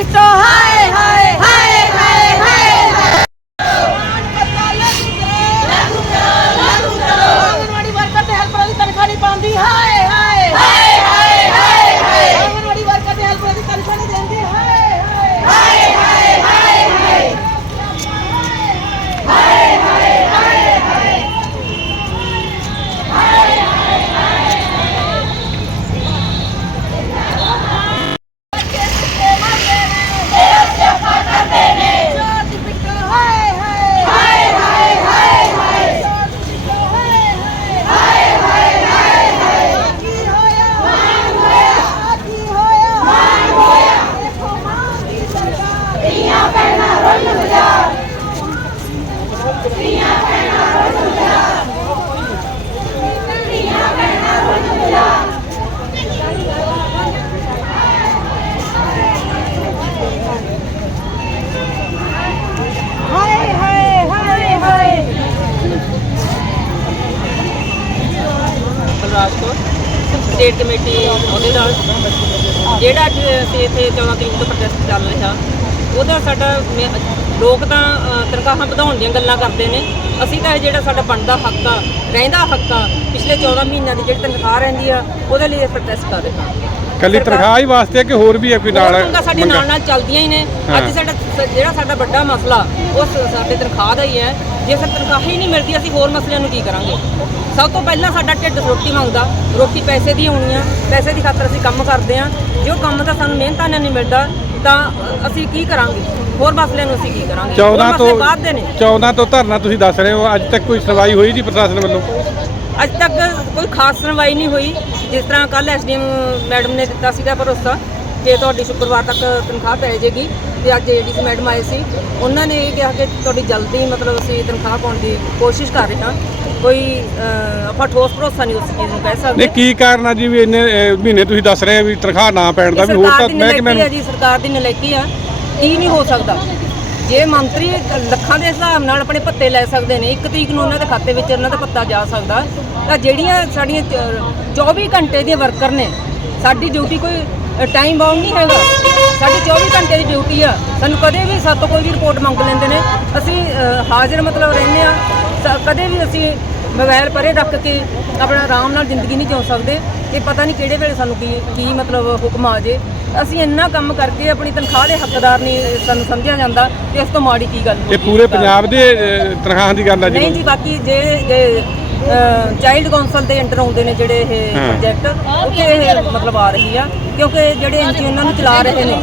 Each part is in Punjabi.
ਪਿੱਟੋ ਹਾਏ ਹਾਏ ਹਾਏ ਹਾਏ ਹਾਏ ਆਂਗਨਵਾੜੀ ਵਰਕਰ ਤੇ ਹੈਲਪਰਾਂ ਦੀ ਤਨਖਾਹ ਨਹੀਂ ਪਾਉਂਦੀ ਹਾਏ ਹਾਏ ਹਾਏ ਹਾਏ ਹਾਏ ਹਾਏ ਆਂਗਨਵਾੜੀ ਵਰਕਰ ਤੇ ਹੈਲਪਰਾਂ ਦੀ ਤਨਖਾਹ ਨਹੀਂ ਦਿੰਦੀ ਹਾਏ ਹਾਏ ਹਾਏ ਹਾਏ ਹਾਏ ਛੋਟੀ ਪਿੱਟੋ ਹਾਏ ਹਾਏ ਹਾਏ ਹਾਏ ਹਾਏ ਹਾਏ ਛੋਟੀ ਪਿੱਟੋ ਹਾਏ ਹਾਏ ਹਾਏ ਹਾਏ ਹਾਏ ਕੀ ਹੋਇਆ ਮਾਨ ਹੋਇਆ ਕੀ ਹੋਇਆ ਮਾਨ ਹੋਇਆ ਦੇਖੋ ਮਾਂ ਦੀ ਸਰਕਾਰ ਦੀਆਂ ਪੈਣਾ ਰੁੱਲ ਬਾਜ਼ਾਰ ਹਾਏ ਹਾਏ ਹਾਏ ਹਾਏ ਬਲਰਾਜ ਕੌਰ ਸਟੇਟ ਕਮੇਟੀ ਉਹਦੇ ਨਾਲ। ਜਿਹੜਾ ਅੱਜ ਅਸੀਂ ਇੱਥੇ 14 ਤਰੀਕ ਤੋਂ ਪ੍ਰੋਟੈਸਟ ਚੱਲ ਰਿਹਾ, ਉਹਦਾ ਸਾਡਾ ਲੋਕ ਤਾਂ ਤਨਖਾਹਾਂ ਵਧਾਉਣ ਦੀਆਂ ਗੱਲਾਂ ਕਰਦੇ ਨੇ। ਅਸੀਂ ਤਾਂ ਇਹ ਜਿਹੜਾ ਸਾਡਾ ਬਣਦਾ ਹੱਕ ਆ, ਰਹਿੰਦਾ ਹੱਕ ਆ, ਪਿਛਲੇ 14 ਮਹੀਨਿਆਂ ਦੀ ਜਿਹੜੀ ਤਨਖਾਹ ਰਹਿੰਦੀ ਆ, ਉਹਦੇ ਲਈ ਪ੍ਰੋਟੈਸਟ ਕਰ ਰਹੇ ਹਾਂ। ਕੱਲੀ ਤਨਖਾਹ ਹੀ ਵਾਸਤੇ ਕਿ ਹੋਰ ਵੀ ਹੈ ਕੋਈ ਨਾਲ ਸਾਡੇ? ਨਾਲ ਨਾਲ ਚੱਲਦੀਆਂ ਹੀ ਨੇ। ਅੱਜ ਸਾਡਾ ਜਿਹੜਾ ਸਾਡਾ ਵੱਡਾ ਮਸਲਾ ਉਹ ਸਾਡੇ ਤਨਖਾਹ ਦਾ ਹੀ ਹੈ। ਜੇ ਸਾਨੂੰ ਤਨਖਾਹ ਹੀ ਨਹੀਂ ਮਿਲਦੀ ਅਸੀਂ ਹੋਰ ਮਸਲਿਆਂ ਨੂੰ ਕੀ ਕਰਾਂਗੇ? ਸਭ ਤੋਂ ਪਹਿਲਾਂ ਸਾਡਾ ਢਿੱਡ ਰੋਟੀ ਮੰਗਦਾ। ਰੋਟੀ ਪੈਸੇ ਦੀ ਹੋਣੀ ਆ। ਪੈਸੇ ਦੀ ਖਾਤਰ ਅਸੀਂ ਕੰਮ ਕਰਦੇ ਆ। ਜੇ ਉਹ ਕੰਮ ਦਾ ਸਾਨੂੰ ਮਿਹਨਤਾਂ ਨਾਲ ਨਹੀਂ ਮਿਲਦਾ ਤਾਂ ਅਸੀਂ ਕੀ ਕਰਾਂਗੇ? ਹੋਰ ਮਸਲਿਆਂ ਨੂੰ ਅਸੀਂ ਕੀ ਕਰਾਂਗੇ? 14 ਹੋਰ ਤੋਂ ਬਾਅਦ ਦੇ ਨੇ। 14 ਤੋਂ ਧਰਨਾ ਤੁਸੀਂ ਦੱਸ ਰਹੇ ਹੋ। ਅੱਜ ਤੱਕ ਕੋਈ ਸੁਣਵਾਈ ਹੋਈ ਜੀ ਪ੍ਰਸ਼ਾਸਨ ਵੱਲੋਂ? ਅੱਜ ਤੱਕ ਕੋਈ ਖਾਸ ਸੁਣਵਾਈ ਨਹੀਂ ਹੋਈ। ਜਿਸ ਤਰ੍ਹਾਂ ਕੱਲ ਐਸਡੀਐਮ ਮੈਡਮ ਨੇ ਦਿੱਤਾ ਸੀਗਾ ਭਰੋਸਾ ਕਿ ਤੁਹਾਡੀ ਸ਼ੁੱਕਰਵਾਰ ਤੱਕ ਤਨਖਾਹ ਪੈ ਜਾਏਗੀ ਤੇ ਅੱਜ ਏਡੀਸੀ ਮੈਡਮ ਆਏ ਸੀ। ਉਹਨਾਂ ਨੇ ਇਹ ਕਿਹਾ ਕਿ ਤੁਹਾਡੀ ਜਲਦੀ ਮਤਲਬ ਅਸੀਂ ਤਨਖਾਹ ਪਾਉਣ ਦੀ ਕੋਸ਼ਿਸ਼ ਕਰ ਰਹੇ ਹਾਂ। ਕੋਈ ਆਪਾਂ ਠੋਸ ਭਰੋਸਾ ਨਹੀਂ ਉਸ ਚੀਜ਼ ਨੂੰ ਕਹਿ ਸਕਦੇ। ਨਹੀਂ ਕੀ ਕਾਰਨ ਆ ਜੀ ਵੀ ਇੰਨੇ ਮਹੀਨੇ ਤੁਸੀਂ ਦੱਸ ਰਹੇ ਹੋ ਵੀ ਤਨਖਾਹ ਨਾ ਪੈਣ ਦਾ ਵੀ ਹੋਰ ਸਰਕਾਰ ਤਾਂ ਦੀ ਮੈਂ ਕਿ ਆ ਮੈਨੂੰ ਜੀ ਸਰਕਾਰ ਦੀ ਨਲਾਇਕੀ ਆ। ਕੀ ਨਹੀਂ ਹੋ ਸਕਦਾ। ਜੇ ਮੰਤਰੀ ਲੱਖਾਂ ਦੇ ਹਿਸਾਬ ਨਾਲ ਆਪਣੇ ਭੱਤੇ ਲੈ ਸਕਦੇ ਨੇ, ਇੱਕ ਤਰੀਕ ਨੂੰ ਉਹਨਾਂ ਦੇ ਖਾਤੇ ਵਿੱਚ ਉਹਨਾਂ ਦਾ ਭੱਤਾ ਜਾ ਸਕਦਾ, ਤਾਂ ਜਿਹੜੀਆਂ ਸਾਡੀਆਂ ਚ- 24 ਘੰਟੇ ਦੀਆਂ ਵਰਕਰ ਨੇ, ਸਾਡੀ ਡਿਊਟੀ ਕੋਈ ਟਾਈਮ ਬਾਉਂਡ ਨਹੀਂ ਹੈਗਾ। ਸਾਡੀ 24 ਘੰਟੇ ਦੀ ਡਿਊਟੀ ਆ। ਸਾਨੂੰ ਕਦੇ ਵੀ ਸਾਡੇ ਤੋਂ ਕੋਈ ਵੀ ਰਿਪੋਰਟ ਮੰਗ ਲੈਂਦੇ ਨੇ। ਅਸੀਂ ਹਾਜ਼ਰ ਮਤਲਬ ਰਹਿੰਦੇ ਆ ਸ- ਕਦੇ ਵੀ ਅਸੀਂ ਮੋਬਾਈਲ ਪਰੇ ਰੱਖ ਕੇ ਆਪਣਾ ਆਰਾਮ ਨਾਲ ਜ਼ਿੰਦਗੀ ਨਹੀਂ ਜਿਉ ਸਕਦੇ। ਇਹ ਪਤਾ ਨਹੀਂ ਕਿਹੜੇ ਵੇਲੇ ਸਾਨੂੰ ਕੀ ਕੀ ਮਤਲਬ ਹੁਕਮ ਆ ਜੇ। ਅਸੀਂ ਇੰਨਾ ਕੰਮ ਕਰਕੇ ਆਪਣੀ ਤਨਖਾਹ ਦੇ ਹੱਕਦਾਰ ਨਹੀਂ ਸਾਨੂੰ ਸਮਝਿਆ ਜਾਂਦਾ ਤੇ ਇਸ ਤੋਂ ਮਾੜੀ ਕੀ ਗੱਲ ਹੋ ਇਹ ਪੂਰੇ ਪੰਜਾਬ ਦੇ ਤਨਖਾਹਾਂ ਦੀ ਗੱਲ ਆ ਨਹੀਂ ਜੀ ਜੀ ਬਾਕੀ ਜੇ ਚਾਈਲਡ ਕਾਉਂਸਲ ਦੇ ਅੰਡਰ ਆਉਂਦੇ ਨੇ ਜਿਹੜੇ ਇਹ। ਪ੍ਰੋਜੈਕਟ ਉੱਥੇ ਇਹ ਮਤਲਬ ਆ ਰਹੀ ਆ ਕਿਉਂਕਿ ਜਿਹੜੇ ਐਨਜੀ ਉਹਨਾਂ ਨੂੰ ਚਲਾ ਰਹੇ ਨੇ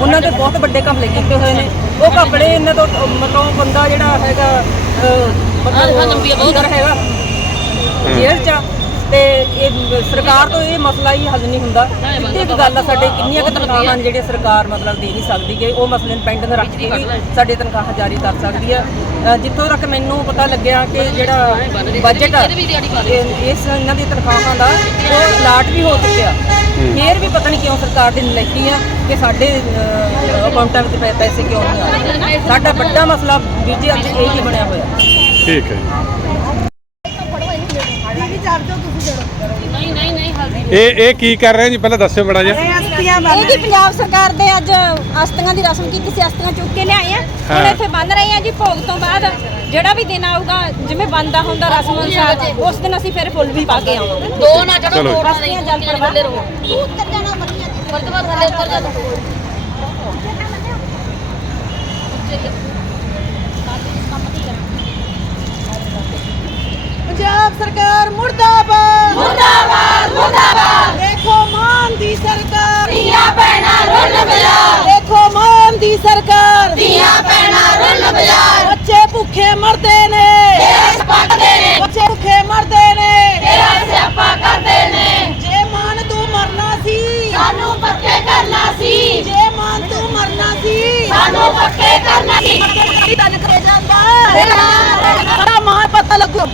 ਉਹਨਾਂ ਦੇ ਬਹੁਤ ਵੱਡੇ ਘਪਲੇ ਕੀਤੇ ਹੋਏ ਨੇ। ਉਹ ਘਪਲੇ ਇਹਨਾਂ ਤੋਂ ਮਤਲਬ ਬੰਦਾ ਜਿਹੜਾ ਹੈਗਾ ਮਤਲਬ ਹੈਗਾ ਜੇਲ੍ਹ ਚ। ਤੇ ਇਹ ਸਰਕਾਰ ਤੋਂ ਇਹ ਮਸਲਾ ਹੀ ਹੱਲ ਨਹੀਂ ਹੁੰਦਾ। ਕਿੰਨੀ ਕੁ ਗੱਲ ਆ ਸਾਡੇ ਕਿੰਨੀਆਂ ਕੁ ਤਨਖਾਹਾਂ ਨੇ ਜਿਹੜੀਆਂ ਸਰਕਾਰ ਮਤਲਬ ਦੇ ਨਹੀਂ ਸਕਦੀ ਕਿ ਉਹ ਮਸਲੇ ਨੂੰ ਪੈਂਡਿੰਗ ਰੱਖ ਕੇ ਵੀ ਸਾਡੇ ਤਨਖਾਹਾਂ ਜਾਰੀ ਕਰ ਸਕਦੀ ਆ। ਅ, ਜਿੱਥੋਂ ਤੱਕ ਮੈਨੂੰ ਪਤਾ ਲੱਗਿਆ ਕਿ ਜਿਹੜਾ ਬਜਟ ਆ ਇਹ- ਇਸ ਇਹਨਾਂ ਦੀ ਤਨਖਾਹਾਂ ਦਾ ਉਹ ਅਲਾਟ ਵੀ ਹੋ ਚੁੱਕਿਆ। ਫੇਰ ਵੀ ਪਤਾ ਨਹੀਂ ਕਿਉਂ ਸਰਕਾਰ ਦੀ ਨਲਾਇਕੀ ਆ ਕਿ ਸਾਡੇ ਅ, ਅਕਾਊਂਟਾਂ ਵਿੱਚ ਪੈ- ਪੈਸੇ ਕਿਉਂ ਨਹੀਂ ਆ ਰਹੇ। ਸਾਡਾ ਵੱਡਾ ਮਸਲਾ ਵੀਰ ਜੀ ਅੱਜ ਇਹ ਹੀ ਬਣਿਆ ਹੋਇਆ। ਠੀਕ ਹੈ ਇਹ ਇਹ ਕੀ ਕਰ ਰਹੇ ਜੀ? ਪਹਿਲਾਂ ਦੱਸਿਓ ਬੜਾ ਜਿਹਾ। ਇਹ ਜੀ ਪੰਜਾਬ ਸਰਕਾਰ ਦੇ ਅੱਜ ਅਸਤੀਆਂ ਦੀ ਰਸਮ ਕੀਤੀ ਸੀ ਅਸਤੀਆਂ ਚੁੱਕ ਕੇ ਲਿਆਏ ਆ। ਹੁਣ ਹਾਂ। ਇੱਥੇ ਬੰਨ ਰਹੇ ਆ ਜੀ ਭੋਗ ਤੋਂ ਬਾਅਦ ਜਿਹੜਾ ਵੀ ਦਿਨ ਆਊਗਾ ਜਿਵੇਂ ਬੰਦਾ ਹੁੰਦਾ ਰਸਮ ਅਨੁਸਾਰ ਉਸ ਦਿਨ ਅਸੀਂ ਫਿਰ ਫੁੱਲ ਵੀ ਪਾ ਕੇ ਆਵਾਂਗੇ। ਦੋ ਨਾ ਚੜੋ ਚਲੋ। ਦੋ ਨਾ ਅਸਤੀਆਂ ਜਲ ਥੱਲੇ ਪ੍ਰਵਾਹ ਰਹੋ ਉੱਤਰ ਜਾਣਾ ਵਧੀਆ ਵਰਤਮਾਨ ਥੱਲੇ ਉੱਤਰ ਜਾ ਪੰਜਾਬ ਸਰਕਾਰ ਦੀ ਸਰਕਾਰ। ਦੀਆਂ ਪੈਣਾ ਰੁੱਲ ਬਾਜ਼ਾਰ। ਬੱਚੇ ਭੁੱਖੇ ਮਰਦੇ ਨੇ। ਤੇਰਾ ਪੱਕਦੇ ਨੇ। ਬੱਚੇ ਭੁੱਖੇ ਮਰਦੇ ਨੇ। ਤੇਰਾ ਸਿਆਪਾ ਕਰਦੇ ਨੇ। ਜੇ ਮਾਨ ਤੂੰ ਮਰਨਾ ਸੀ। ਸਾਨੂੰ ਪੱਕੇ ਕਰਨਾ ਸੀ। ਜੇ ਮਾਨ ਤੂੰ ਮਰਨਾ ਸੀ। ਸਾਨੂੰ ਪੱਕੇ ਕਰਨਾ ਸੀ। ਤਨ ਕਰੇ ਜਾਂਦਾ ਤੇਰਾ ਮਾਨ ਪਤਾ ਲੱਗੂ।